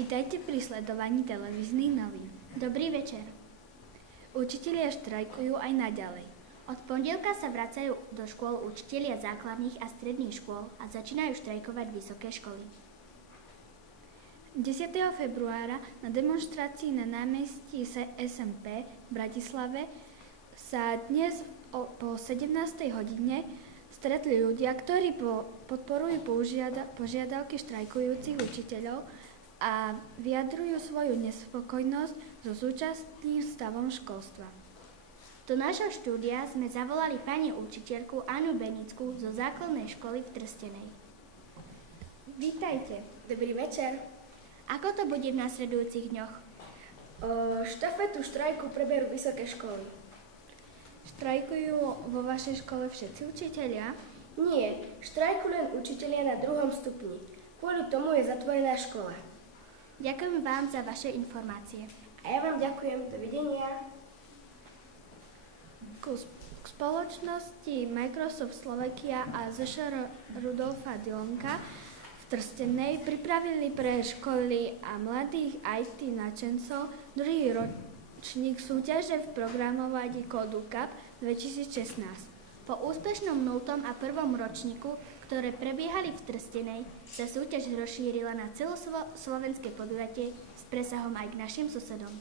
Vitajte pri sledovaní televíznych novín. Dobrý večer. Učitelia štrajkujú aj naďalej. Od pondelka sa vracajú do škôl učitelia základných a stredných škôl a začínajú štrajkovať vysoké školy. 10. februára na demonštrácii na námestí SMP v Bratislave sa dnes po 17. hodine stretli ľudia, ktorí podporujú požiadavky štrajkujúcich učiteľov a vyjadrujú svoju nespokojnosť so súčasným stavom školstva. Do nášho štúdia sme zavolali pani učiteľku Anu Benickú zo základnej školy v Trstenej. Vítajte. Dobrý večer. Ako to bude v nasledujúcich dňoch? Štafetu štrajku preberú vysoké školy. Štrajkujú vo vašej škole všetci učitelia? Nie, štrajkujú len učitelia na 2. stupni. Kvôli tomu je zatvorená škola. Ďakujem vám za vaše informácie. A ja vám ďakujem. Dovidenia. K spoločnosti Microsoft Slovakia a ZŠR Rudolfa Dilonka v Trstenej pripravili pre školy a mladých IT nadšencov druhý ročník súťaže v programovaní CodeCup 2016. Po úspešnom 0. a 1. ročníku, ktoré prebiehali v Trstenej, sa súťaž rozšírila na celoslovenské podujatie s presahom aj k našim susedom.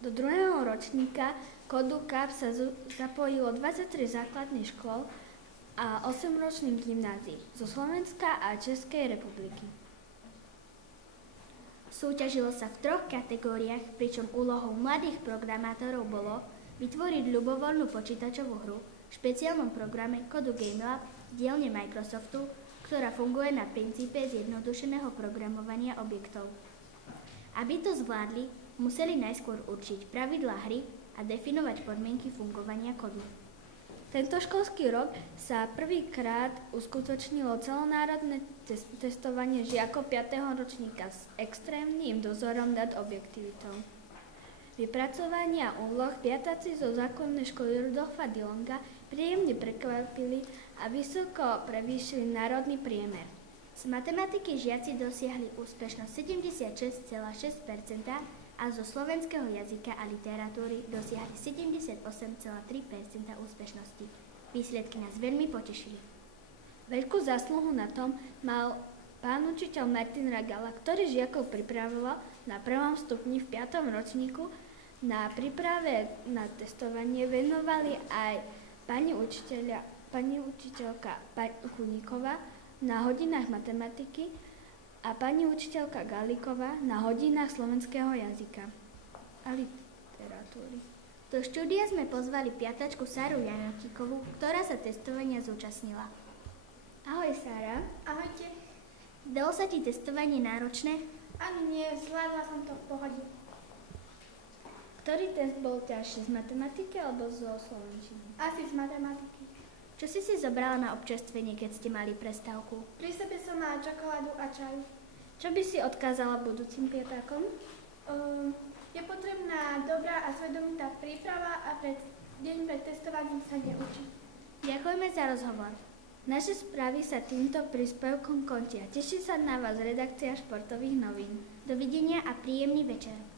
Do druhého ročníka CodeCup sa zapojilo 23 základných škôl a 8-ročných gymnázií zo Slovenska a Českej republiky. Súťažilo sa v 3 kategóriách, pričom úlohou mladých programátorov bolo vytvoriť ľubovoľnú počítačovú hru v špeciálnom programe CodeGameLab z dielne Microsoftu, ktorá funguje na princípe zjednodušeného programovania objektov. Aby to zvládli, museli najskôr určiť pravidlá hry a definovať podmienky fungovania kodu. Tento školský rok sa prvýkrát uskutočnilo celonárodné testovanie žiakov 5. ročníka s extrémnym dozorom nad objektivitou. Vypracovania úloh piataci zo základnej školy Rudolfa Dilonka príjemne prekvapili a vysoko prevýšili národný priemer. Z matematiky žiaci dosiahli úspešnosť 76,6% a zo slovenského jazyka a literatúry dosiahli 78,3% úspešnosti. Výsledky nás veľmi potešili. Veľkú zásluhu na tom mal pán učiteľ Martin Ragala, ktorý žiakov pripravoval na 1. stupni v 5. ročníku. Na príprave na testovanie venovali aj pani učiteľka Chuníková na hodinách matematiky a pani učiteľka Galíková na hodinách slovenského jazyka a literatúry. Do štúdia sme pozvali piatačku Sáru Janotíkovú, ktorá sa testovania zúčastnila. Ahoj, Sára. Ahojte. Dalo sa ti testovanie náročné? Ani nie, zvládla som to v pohode. Ktorý test bol ťažší, z matematiky alebo zo slovenčiny? Asi z matematiky. Čo si zobrala na občerstvenie, keď ste mali prestávku? Pri sebe som mala čokoládu a čaj. Čo by si odkázala budúcim piatákom? Je potrebná dobrá a svedomitá príprava a deň pred testovaním sa neučiť. Ďakujeme za rozhovor. Naše správy sa týmto príspevkom končia. Teší sa na vás redakcia športových novín. Dovidenia a príjemný večer.